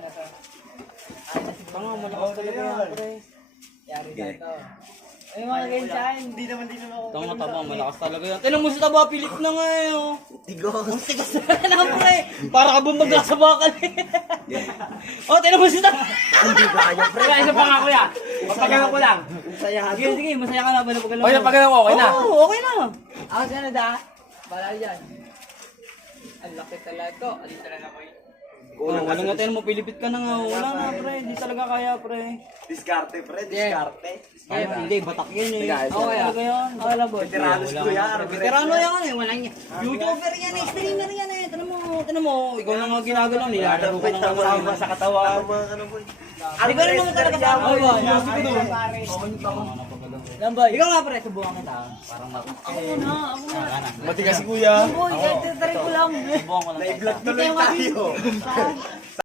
na to. Ay, na siguro. Tanga, malakas talaga yan, pre. Yari na to. Ay, mga ganyan. Hindi naman ako. Tanga taba, malakas talaga yan. Tinan mo si Taba, pilit na nga eh. Oh. Tigos. Ang tigas na lang, pre. Para ka bumagla sa bakal eh. Oh, tinan mo si Taba. Hindi ba kayo, pre? Kaya isa pa nga kuya. Papagano ko lang. Saya Sige, sige, masaya ka na ba na pagalaw? Okay na pagalaw ko, okay na? Oo, okay na. Ako dyan na da. Bala yan. Ang laki talaga. Alito na naman. Oh, wala nga tayo mo, pilipit ka na nga. Wala nga, pre. Hindi talaga kaya, pre. Diskarte, pre. Diskarte. Ay, hindi, batak yan eh. Guys, Okay, talaga yan. Okay lang, boy. Veteranos ko yan. Veterano yan eh, walang yan. YouTuber yan eh, streamer yan eh. Tinan mo, ikaw na nga ginagalaw nila. Laro ka na nga Tama sa katawan. Ano boy? Ikaw rin naman talaga sa ako. Ikaw nga pre, subukan kita. Parang Ako na. Matigas si kuya. Boy, kahit tatarin ko lang. subukan ko lang. Na-vlog tuloy tayo.